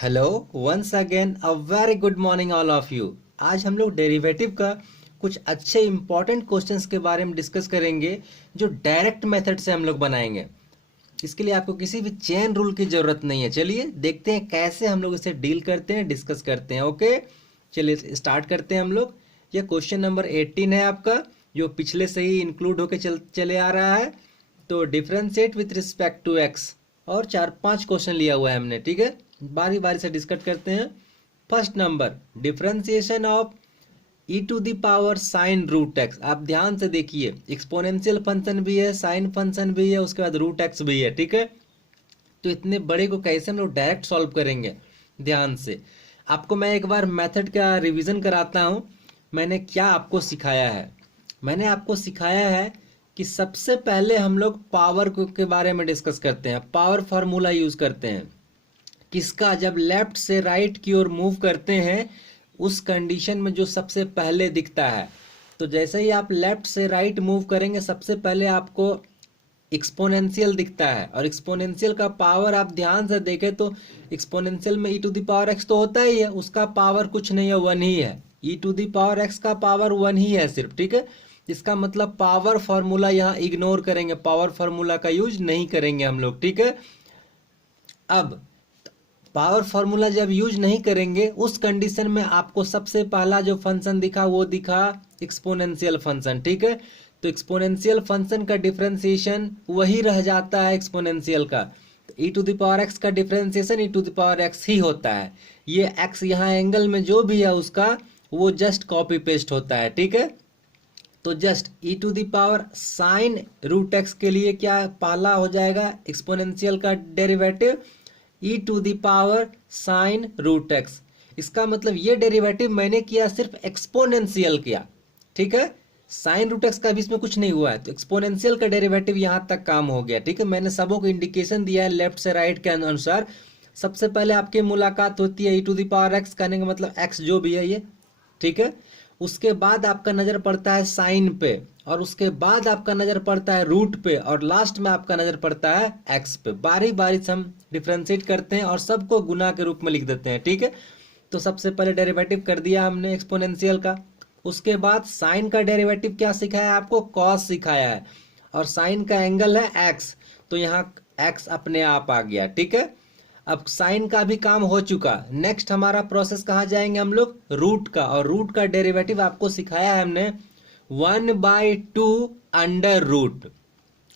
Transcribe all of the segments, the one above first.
Hello once again a very good morning all of you. आज हम लोग derivative का कुछ अच्छे इंपॉर्टेंट क्वेश्चंस के बारे में डिस्कस करेंगे जो डायरेक्ट मेथड से हम लोग बनाएंगे। इसके लिए आपको किसी भी चेन रूल की जरूरत नहीं है। चलिए देखते हैं कैसे हम लोग इसे डील करते हैं, डिस्कस करते हैं। ओके चलिए स्टार्ट करते हैं हम लोग। यह क्वेश्चन नंबर 18 है आपका, जो पिछले से ही इंक्लूड होके चले आ रहा है। तो differentiate with respect to x, और 4-5 क्वेश्चन लिया हुआ है हमने, ठीक है। बारी बारी से डिस्कस करते हैं। First number, differentiation of e to the power sine root x. आप ध्यान से देखिए, एक्सपोनेंशियल फंक्शन भी है, साइन फंक्शन भी है, उसके बाद रूट एक्स भी है, ठीक है। तो इतने बड़े को कैसे हम लोग डायरेक्ट सॉल्व करेंगे, ध्यान से। आपको मैं एक बार मेथड का रिवीजन कराता हूं। मैंने क्या आपको सिखाया है? मैंने आपको सिखाया है कि सबसे पहले हम लोग पावर के बारे में डिस्कस करते हैं, पावर फार्मूला यूज करते हैं। किसका? जब लेफ्ट से राइट की ओर मूव करते हैं उस कंडीशन में जो सबसे पहले दिखता है। तो जैसे ही आप लेफ्ट से राइट मूव करेंगे सबसे पहले आपको एक्सपोनेंशियल दिखता है, और एक्सपोनेंशियल का पावर आप ध्यान से देखें तो एक्सपोनेंशियल में ई टू द पावर एक्स तो होता ही है, उसका पावर कुछ नहीं है, वन ही है। ई टू द पावर एक्स का पावर वन ही है सिर्फ, ठीक है। इसका मतलब पावर फॉर्मूला यहाँ इग्नोर करेंगे, पावर फॉर्मूला का यूज नहीं करेंगे हम लोग, ठीक है। अब पावर फॉर्मूला जब यूज नहीं करेंगे उस कंडीशन में आपको सबसे पहला जो फंक्शन दिखा वो दिखा एक्सपोनेंशियल फंक्शन, ठीक है। तो एक्सपोनेंशियल फंक्शन का डिफरेंशिएशन वही रह जाता है एक्सपोनेंशियल का। E to the power x का differentiation E to the power X ही होता है। ये एक्स यहाँ एंगल में जो भी है उसका वो जस्ट कॉपी पेस्ट होता है, ठीक है। तो just e to the power sine root x के लिए क्या पहला हो जाएगा एक्सपोनेंशियल का derivative e to the power sine root x. इसका मतलब ये डेरिवेटिव मैंने किया सिर्फ एक्सपोनेंशियल किया, ठीक है। साइन रूट एक्स का भी इसमें कुछ नहीं हुआ है, तो एक्सपोनेंशियल का डेरिवेटिव यहां तक काम हो गया, ठीक है। मैंने सबों को इंडिकेशन दिया है लेफ्ट से राइट के अनुसार। सबसे पहले आपकी मुलाकात होती है ई टू द पावर एक्स, कहने का मतलब एक्स जो भी है ये, ठीक है। उसके बाद आपका नजर पड़ता है साइन पे, और उसके बाद आपका नजर पड़ता है रूट पे, और लास्ट में आपका नजर पड़ता है एक्स पे। बारी बारी से हम डिफ्रेंशिएट करते हैं और सबको गुना के रूप में लिख देते हैं, ठीक है। तो सबसे पहले डेरिवेटिव कर दिया हमने एक्सपोनेंशियल का। उसके बाद साइन का डेरिवेटिव क्या सिखाया आपको? कॉस सिखाया है, और साइन का एंगल है एक्स, तो यहाँ एक्स अपने आप आ गया, ठीक है। अब साइन का भी काम हो चुका। नेक्स्ट हमारा प्रोसेस कहाँ जाएंगे हम लोग? रूट का, और रूट का डेरिवेटिव आपको सिखाया है हमने 1/2 अंडर रूट,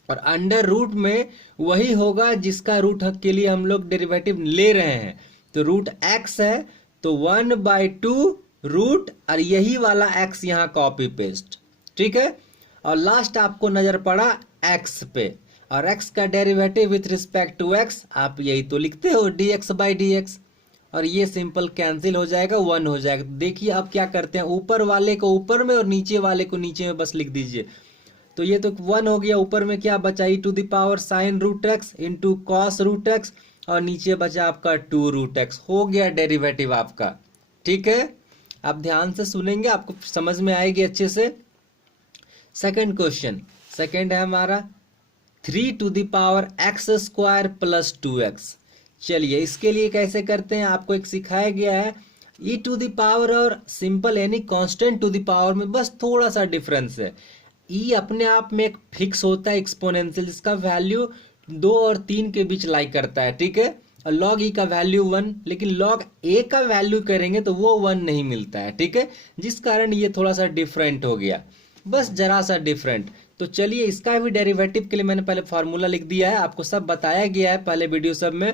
और अंडर रूट में वही होगा जिसका रूट के लिए हम लोग डेरिवेटिव ले रहे हैं। तो रूट एक्स है, तो 1/2 रूट, और यही वाला एक्स यहाँ कॉपी पेस्ट, ठीक है। और लास्ट आपको नजर पड़ा एक्स पे, और x का derivative with respect to x आप यही तो लिखते हो dx/dx, और ये सिंपल कैंसिल हो जाएगा, वन हो जाएगा। देखिए अब क्या करते हैं, ऊपर वाले को ऊपर में और नीचे वाले को नीचे में बस लिख दीजिए। तो ये तो वन हो गया। ऊपर में क्या बचा? E to the power sine root x into cos root x, और नीचे बचा आपका 2 रूट एक्स। हो गया डेरिवेटिव आपका, ठीक है। आप ध्यान से सुनेंगे, आपको समझ में आएगी अच्छे से। सेकंड क्वेश्चन, सेकंड है हमारा 3 to the power x square plus 2x। चलिए इसके लिए कैसे करते हैं आपको एक सिखाया गया है। ई टू द पावर और सिंपल यानी कांस्टेंट टू द पावर में बस थोड़ा सा डिफरेंस है। ई अपने आप में एक फिक्स होता है एक्सपोनेंशियल, जिसका वैल्यू 2 और 3 के बीच लाई करता है, ठीक है। और लॉग ई का वैल्यू 1, लेकिन लॉग ए का वैल्यू करेंगे तो वो 1 नहीं मिलता है, ठीक है। जिस कारण ये थोड़ा सा डिफरेंट हो गया, बस जरा सा डिफरेंट। तो चलिए इसका भी डेरिवेटिव के लिए मैंने पहले फार्मूला लिख दिया है, आपको सब बताया गया है पहले वीडियो सब में।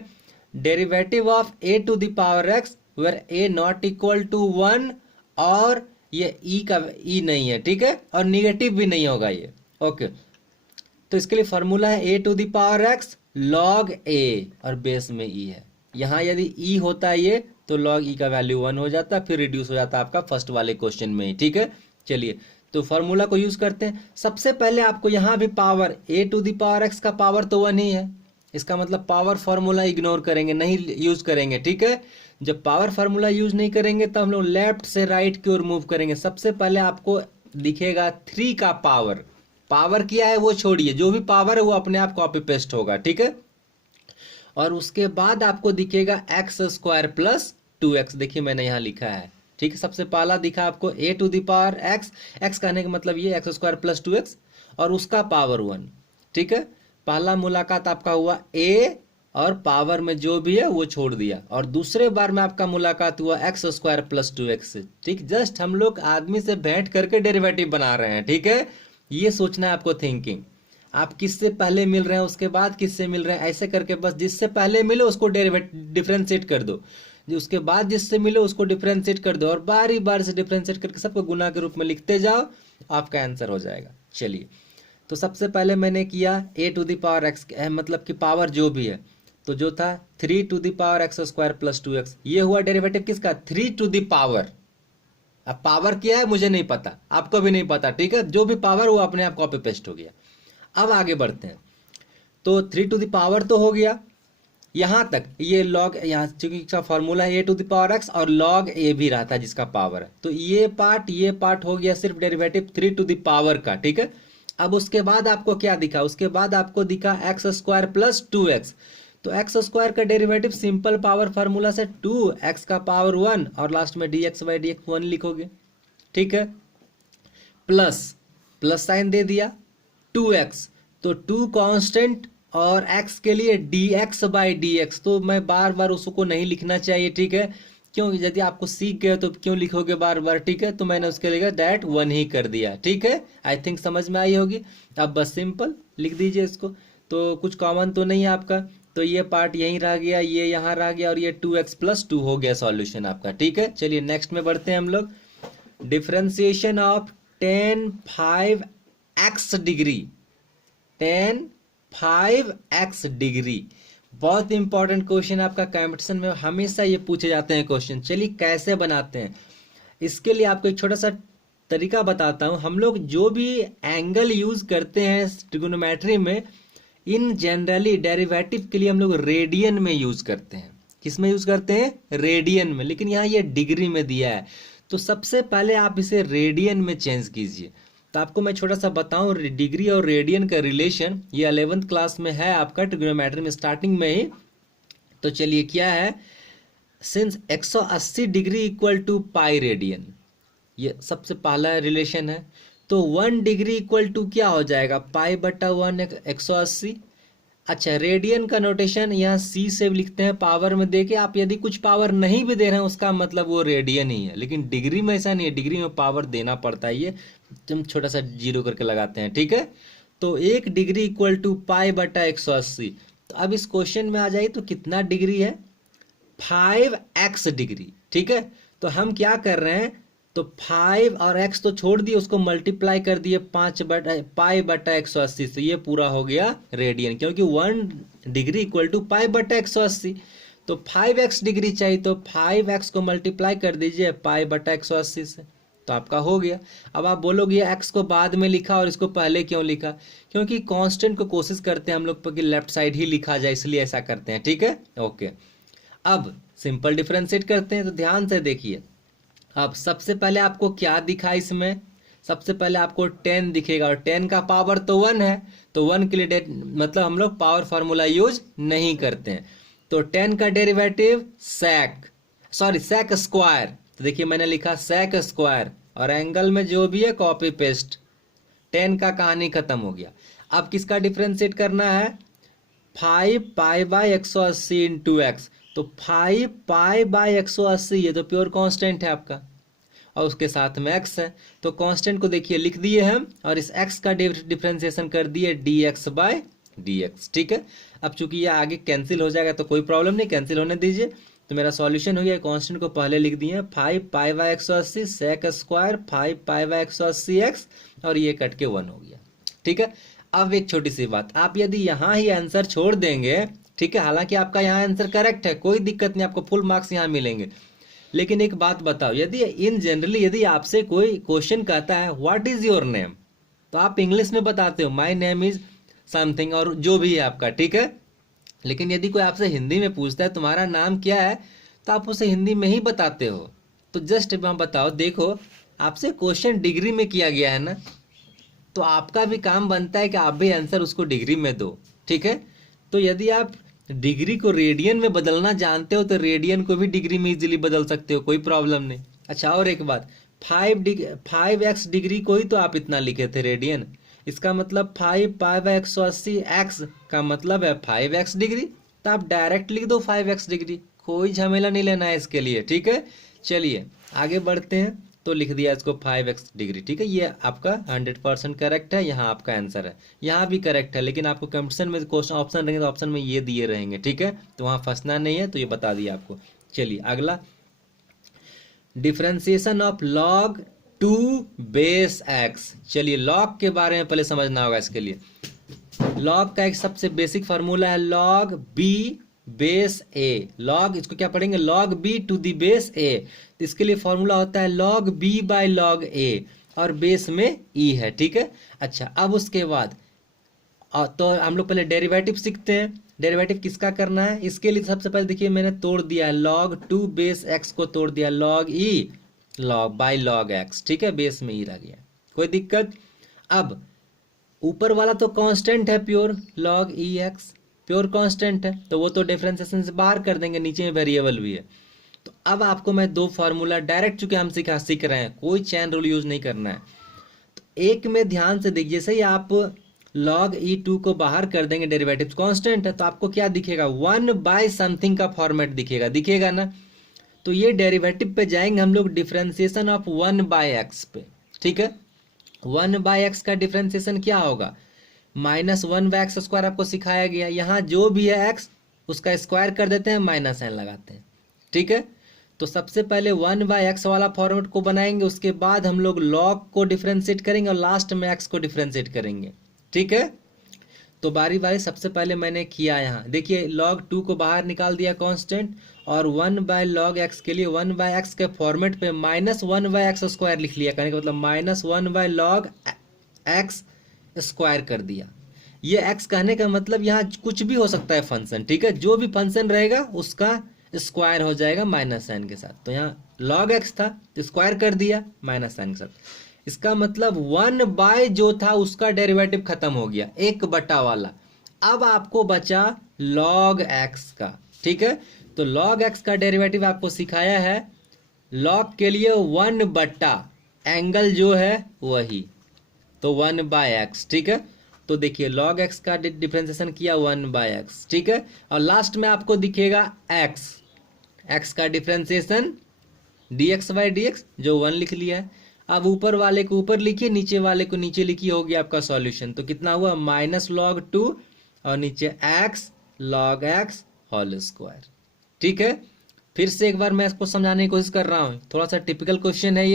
Derivative of a to the power x where a not equal to 1, और ये ई का ई नहीं है, ठीक है, और निगेटिव भी नहीं होगा ये, ओके। तो इसके लिए फार्मूला है a to the power x log a, और बेस में ई है। यहाँ यदि ई होता है ये तो लॉग ई का वैल्यू 1 हो जाता, फिर रिड्यूस हो जाता आपका फर्स्ट वाले क्वेश्चन में ही, ठीक है। चलिए तो फॉर्मूला को यूज करते हैं। सबसे पहले आपको यहां भी power a to the power x का पावर तो 1 ही है, इसका मतलब पावर फॉर्मूला इग्नोर करेंगे, नहीं यूज करेंगे, ठीक है। जब पावर फॉर्मूला यूज नहीं करेंगे तो हम लोग लेफ्ट से राइट की ओर मूव करेंगे। सबसे पहले आपको दिखेगा 3 का पावर, पावर किया है वो छोड़िए, जो भी पावर है वो अपने आप कॉपी पेस्ट होगा, ठीक है। और उसके बाद आपको दिखेगा एक्स स्क्वायर प्लस 2x। देखिए मैंने यहाँ लिखा है, ठीक है। सबसे पहला दिखा आपको a to the power x, x कहने का मतलब ये एक्स स्क्वायर प्लस 2x और उसका पावर 1, ठीक है। पहला मुलाकात आपका हुआ a और पावर में जो भी है वो छोड़ दिया, और दूसरे बार में आपका मुलाकात हुआ एक्स स्क्वायर प्लस 2x से, ठीक। जस्ट हम लोग आदमी से बैठ करके डेरिवेटिव बना रहे हैं, ठीक है। ये सोचना है आपको थिंकिंग, आप किससे पहले मिल रहे हैं उसके बाद किससे मिल रहे हैं, ऐसे करके बस जिससे पहले मिले उसको डिफरेंशिएट कर दो, उसके बाद जिससे मिले उसको डिफरेंशिएट कर दो, और बारी बार से डिफरेंशिएट करके सबको गुना के रूप में लिखते जाओ, आपका आंसर हो जाएगा। चलिए, तो सबसे पहले मैंने किया a to the power x, मतलब कि पावर जो भी है, तो जो था 3 to the power x square plus 2x, ये हुआ डेरिवेटिव किसका, 3 टू द पावर। अब पावर क्या है मुझे नहीं पता, आपको भी नहीं पता, ठीक है। जो भी पावर वो अपने आप कॉपी पेस्ट हो गया। अब आगे बढ़ते हैं, तो 3 टू द पावर तो हो गया यहां तक, ये लॉग, यहाँ चूंकि इसका फॉर्मूला है a to the power x और लॉग a भी रहा था जिसका पावर है, तो ये पार्ट हो गया सिर्फ डेरिवेटिव 3 टू द पावर का, ठीक है। अब उसके बाद आपको क्या दिखा, उसके बाद आपको दिखा एक्स स्क्वायर प्लस 2x, तो एक्स स्क्वायर का डेरिवेटिव सिंपल पावर फार्मूला से 2x का पावर 1 और लास्ट में dx बाई dx 1 लिखोगे, ठीक है। प्लस साइन दे दिया 2x, तो 2 कांस्टेंट और x के लिए dx बाई dx, तो मैं बार बार उसको नहीं लिखना चाहिए, ठीक है। क्यों, यदि आपको सीख गए तो क्यों लिखोगे बार बार, ठीक है। तो मैंने उसके लिए डायरेक्ट 1 ही कर दिया, ठीक है। आई थिंक समझ में आई होगी। अब बस सिंपल लिख दीजिए इसको, तो कुछ कॉमन तो नहीं है आपका, तो ये पार्ट यहीं रह गया, ये यहाँ रह गया, और ये 2x प्लस 2 हो गया सॉल्यूशन आपका, ठीक है। चलिए नेक्स्ट में बढ़ते हैं हम लोग। Differentiation of tan 5x degree, tan 5x degree, बहुत इंपॉर्टेंट क्वेश्चन आपका कंपटीशन में हमेशा ये पूछे जाते हैं क्वेश्चन। चलिए कैसे बनाते हैं, इसके लिए आपको एक छोटा सा तरीका बताता हूँ। हम लोग जो भी एंगल यूज करते हैं ट्रिगोनोमेट्री में, इन जनरली डेरिवेटिव के लिए हम लोग रेडियन में यूज करते हैं। किस में यूज करते हैं, रेडियन में, लेकिन यहाँ ये डिग्री में दिया है, तो सबसे पहले आप इसे रेडियन में चेंज कीजिए। तो आपको मैं छोटा सा बताऊं, डिग्री और रेडियन का रिलेशन ये 11th क्लास में है आपका ट्रिगोनोमेट्री में स्टार्टिंग में ही। तो चलिए क्या है, since 180 degree equal to pi radian, ये सबसे पहला रिलेशन है। तो 1 डिग्री इक्वल टू क्या हो जाएगा, पाई बटा 1 180। अच्छा, रेडियन का नोटेशन यहाँ c से लिखते हैं पावर में देके, आप यदि कुछ पावर नहीं भी दे रहे हैं उसका मतलब वो रेडियन ही है, लेकिन डिग्री में ऐसा नहीं है, डिग्री में पावर देना पड़ता है, ये हम छोटा सा जीरो करके लगाते हैं, ठीक है। तो 1 डिग्री इक्वल टू पाई बटा 180। तो अब इस क्वेश्चन में आ जाइए, तो कितना डिग्री है, 5x डिग्री, ठीक है। तो हम क्या कर रहे हैं, तो 5 और x तो छोड़ दिए, उसको मल्टीप्लाई कर दिए पाई बटा 180 से, ये पूरा हो गया रेडियन, क्योंकि 1 डिग्री इक्वल टू पाई बटा 180। तो 5x डिग्री चाहिए, तो 5x को मल्टीप्लाई कर दीजिए पाई बटा 180 से, तो आपका हो गया। अब आप बोलोगे x को बाद में लिखा और इसको पहले क्यों लिखा, क्योंकि कांस्टेंट को कोशिश करते हैं हम लोग कि लेफ्ट साइड ही लिखा जाए, इसलिए ऐसा करते हैं, ठीक है। ओके, अब सिंपल डिफरेंशिएट करते हैं, तो ध्यान से देखिए। अब सबसे पहले आपको क्या दिखा इसमें, सबसे पहले आपको 10 दिखेगा, और 10 का पावर तो 1 है, तो 1 के लिए मतलब हम लोग पावर फार्मूला यूज नहीं करते हैं। तो 10 का डेरिवेटिव सेक स्क्वायर, तो देखिए मैंने लिखा सेक स्क्वायर, और एंगल में जो भी है कॉपी पेस्ट, 10 का कहानी खत्म हो गया। अब किसका डिफरेंशिएट करना है, 5 पाई बाई 180 इंटू एक्स, तो 5 पाई बाई 180, ये तो प्योर कांस्टेंट है आपका, और उसके साथ में x है, तो कांस्टेंट को देखिए लिख दिए हम, और इस x का डिफरेंशिएशन कर दिए dx बाई dx, ठीक है। अब चूंकि ये आगे कैंसिल हो जाएगा तो कोई प्रॉब्लम नहीं, कैंसिल होने दीजिए। तो मेरा सॉल्यूशन हो गया, कांस्टेंट को पहले लिख दिए 5 pi by 180 sec square 5 pi by 180 x, और ये कट के 1 हो गया, ठीक है। अब एक छोटी सी बात, आप यदि यहाँ ही आंसर छोड़ देंगे, ठीक है, हालांकि आपका यहाँ आंसर करेक्ट है, कोई दिक्कत नहीं, आपको फुल मार्क्स यहाँ मिलेंगे, लेकिन एक बात बताओ, यदि इन जनरली यदि आपसे कोई क्वेश्चन कहता है व्हाट इज योर नेम, तो आप इंग्लिश में बताते हो माय नेम इज समथिंग, और जो भी है आपका, ठीक है। लेकिन यदि कोई आपसे हिंदी में पूछता है तुम्हारा नाम क्या है, तो आप उसे हिंदी में ही बताते हो। तो जस्ट वहां बताओ, देखो आपसे क्वेश्चन डिग्री में किया गया है ना, तो आपका भी काम बनता है कि आप भी आंसर उसको डिग्री में दो, ठीक है। तो यदि आप डिग्री को रेडियन में बदलना जानते हो तो रेडियन को भी डिग्री में इजीली बदल सकते हो, कोई प्रॉब्लम नहीं। अच्छा और एक बात, 5x डिग्री को ही तो आप इतना लिखे थे रेडियन, इसका मतलब 5 पाई बाय 180 x का मतलब है 5x डिग्री, तो आप डायरेक्ट लिख दो 5x डिग्री, कोई झमेला नहीं लेना है इसके लिए, ठीक है। चलिए आगे बढ़ते हैं, तो लिख दिया इसको 5x डिग्री, ठीक है। ये आपका 100% करेक्ट है, यहाँ आपका आंसर है, यहाँ भी करेक्ट है, लेकिन आपको कंपटीशन में क्वेश्चन ऑप्शन रहेंगे तो ऑप्शन में ये दिए रहेंगे, ठीक है, तो वहाँ फंसना नहीं है, तो ये बता दिया आपको। चलिए अगला, differentiation of log 2 base x। चलिए लॉग के बारे में पहले समझना होगा। इसके लिए लॉग का एक सबसे बेसिक फार्मूला है log b base a। Log, इसको क्या पढ़ेंगे, log b to the base a। तो इसके लिए फॉर्मूला होता है log b by log a, और बेस में e है, ठीक है। अच्छा अब उसके बाद तो हम लोग पहले डेरिवेटिव सीखते हैं। डेरिवेटिव किसका करना है, इसके लिए सबसे पहले देखिए मैंने तोड़ दिया है log 2 बेस x को तोड़ दिया log e log by log x, ठीक है, बेस में e रह गया, कोई दिक्कत। अब ऊपर वाला तो कांस्टेंट है pure, log e x pure constant है, तो वो तो डिफरेंशिएशन से बाहर कर देंगे, नीचे में वेरिएबल भी है। तो अब आपको मैं दो फार्मूला डायरेक्ट, चूंकि हम सीख रहे हैं, कोई चैन रूल यूज नहीं करना है। तो एक में ध्यान से देखिए, सही आप log e2 को बाहर कर देंगे, डेरिवेटिव कांस्टेंट है, तो आपको क्या दिखेगा, 1 बाय समथिंग का फॉर्मेट दिखेगा ना। तो ये डेरिवेटिव पे जाएंगे हम लोग डिफरेंशिएशन ऑफ 1 बाय एक्स पे, ठीक है। 1 बाय एक्स का डिफरेंशिएशन क्या होगा, -1 बाय एक्स स्क्वायर आपको सिखाया गया, यहाँ जो भी है एक्स उसका स्क्वायर कर देते हैं, माइनस साइन लगाते हैं, ठीक है। तो सबसे पहले 1 बाय एक्स वाला फॉर्मेट को बनाएंगे, उसके बाद हम लोग लॉग को डिफरेंशिएट करेंगे और लास्ट में एक्स को डिफरेंशिएट करेंगे, ठीक है। तो बारी बारी सबसे पहले मैंने किया, यहाँ देखिए log 2 को बाहर निकाल दिया कांस्टेंट, और 1 बाय लॉग एक्स के लिए 1 बाय एक्स के फॉर्मेट पे -1 बाय एक्स स्क्वायर लिख लिया, कहने का मतलब -1 बाय लॉग एक्स स्क्वायर कर दिया। ये x कहने का मतलब यहाँ कुछ भी हो सकता है फंक्शन, ठीक है, जो भी फंक्शन रहेगा उसका स्क्वायर हो जाएगा माइनस साइन के साथ। तो यहाँ log x था तो स्क्वायर कर दिया माइनस साइन के साथ, इसका मतलब 1 बाय जो था उसका डेरिवेटिव खत्म हो गया, 1 बटा वाला। अब आपको बचा log x का, ठीक है। तो log x का डेरिवेटिव आपको सिखाया है, log के लिए 1 बटा एंगल जो है वही, तो 1 बाय एक्स, ठीक है। तो देखिए log x का डिफरेंशिएशन किया 1 बाय एक्स, ठीक है, और लास्ट में आपको दिखेगा x का डिफरेंशिएशन dx बाय dx जो 1 लिख लिया है। अब ऊपर वाले को ऊपर लिखिए, नीचे वाले को नीचे लिखिए, हो गया आपका सॉल्यूशन। तो कितना हुआ, -log2 और नीचे x log x whole square, ठीक है। फिर से एक बार मैं इसको समझाने की कोशिश कर रहा हूँ, थोड़ा सा टिपिकल क्वेश्चन है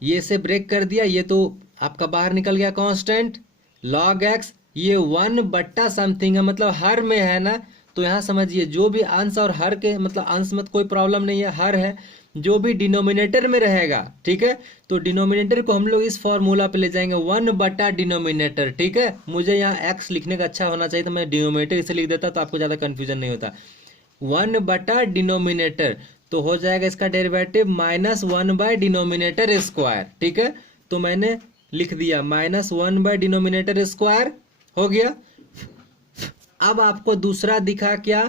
ये से ब्रेक कर दिया, ये तो आपका बाहर निकल गया कांस्टेंट log x, ये 1 बट्टा समथिंग है, मतलब हर में है ना। तो यहाँ समझिए जो भी अंश और हर के, मतलब अंश मत कोई प्रॉब्लम नहीं है, हर है, जो भी डिनोमिनेटर में रहेगा, ठीक है। तो डिनोमिनेटर को हम लोग इस फॉर्मूला पे ले जाएंगे 1 बटा डिनोमिनेटर, ठीक है। मुझे यहाँ x लिखने का अच्छा होना चाहिए, तो मैं डिनोमिनेटर इसे लिख देता तो आपको ज़्यादा कन्फ्यूजन नहीं होता। 1 बटा डिनोमिनेटर, तो हो जाएगा इसका डेरिवेटिव -1 बाय डिनोमिनेटर स्क्वायर, ठीक है। तो मैंने लिख दिया -1 बाय डिनोमिनेटर स्क्वायर, हो गया। अब आपको दूसरा दिखा क्या,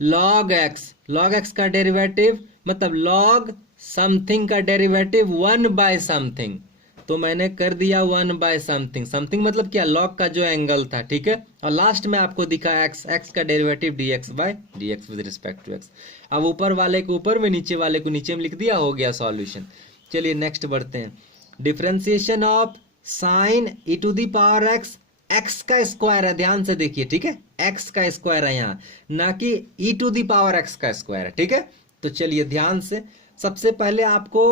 log x का डेरिवेटिव, मतलब log समथिंग का डेरिवेटिव 1 बाय समथिंग, तो मैंने कर दिया 1 बाय समथिंग मतलब क्या, log का जो एंगल था, ठीक है। और लास्ट में आपको दिखा x का derivative dx by dx with respect to x। अब ऊपर वाले को ऊपर में, नीचे वाले को नीचे में लिख दिया, हो गया सॉल्यूशन। चलिए नेक्स्ट बढ़ते हैं, differentiation of sine e to the power x का स्क्वायर है, ध्यान से देखिए, ठीक है, x का स्क्वायर है यहाँ, ना कि e to the power x का स्क्वायर है, ठीक है। तो चलिए ध्यान से, सबसे पहले आपको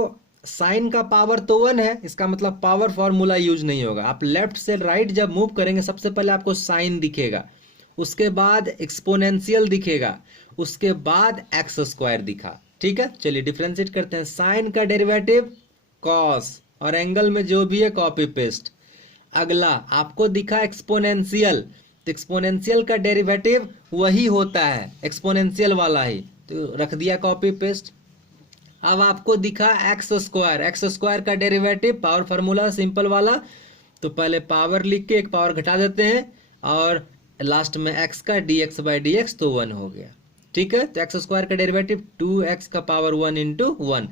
साइन का पावर तो 1 है, इसका मतलब पावर फॉर्मूला यूज नहीं होगा। आप लेफ्ट से राइट जब मूव करेंगे, सबसे पहले आपको साइन दिखेगा, उसके बाद एक्सपोनेंशियल दिखेगा, उसके बाद एक्स स्क्वायर दिखा, ठीक है। चलिए डिफरेंशिएट करते हैं, साइन का डेरिवेटिव कॉस, और एंगल में जो भी है कॉपी पेस्ट। अगला आपको दिखा एक्सपोनेंशियल, तो एक्सपोनेंशियल का डेरिवेटिव वही होता है, एक्सपोनेंशियल वाला ही, तो रख दिया कॉपी पेस्ट। अब आपको दिखा एक्स स्क्वायर का डेरिवेटिव, पावर फार्मूला सिंपल वाला, तो पहले पावर लिख के एक पावर घटा देते हैं और लास्ट में x का dx/dx तो 1 हो गया। ठीक है, तो एक्स स्क्वायर का डेरिवेटिव 2x का पावर 1 इंटू 1।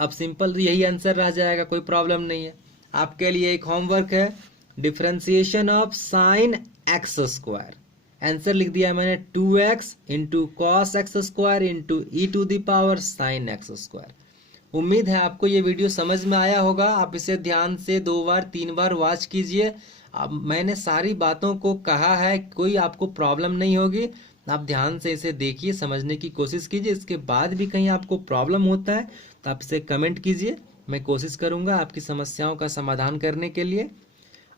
अब सिंपल यही आंसर रह जाएगा, कोई प्रॉब्लम नहीं है। आपके लिए एक होमवर्क है, differentiation of sine x square. Answer लिख दिया है मैंने 2x into cos x square into e to the power sine x square. उम्मीद है आपको ये वीडियो समझ में आया होगा। आप इसे ध्यान से 2 बार 3 बार वॉच कीजिए। अब मैंने सारी बातों को कहा है, कोई आपको प्रॉब्लम नहीं होगी। आप ध्यान से इसे देखिए, समझने की कोशिश कीजिए। इसके बाद भी कहीं आपको प्रॉब्लम होता है तो आप इसे कमेंट कीजिए, मैं कोशिश करूंगा आपकी समस्याओं का समाधान करने के लिए।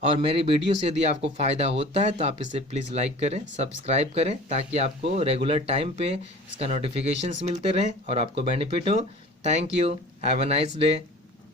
और मेरी वीडियो से यदि आपको फ़ायदा होता है तो आप इसे प्लीज़ लाइक करें, सब्सक्राइब करें, ताकि आपको रेगुलर टाइम पे इसका नोटिफिकेशंस मिलते रहें और आपको बेनिफिट हो। Thank you, have a nice day.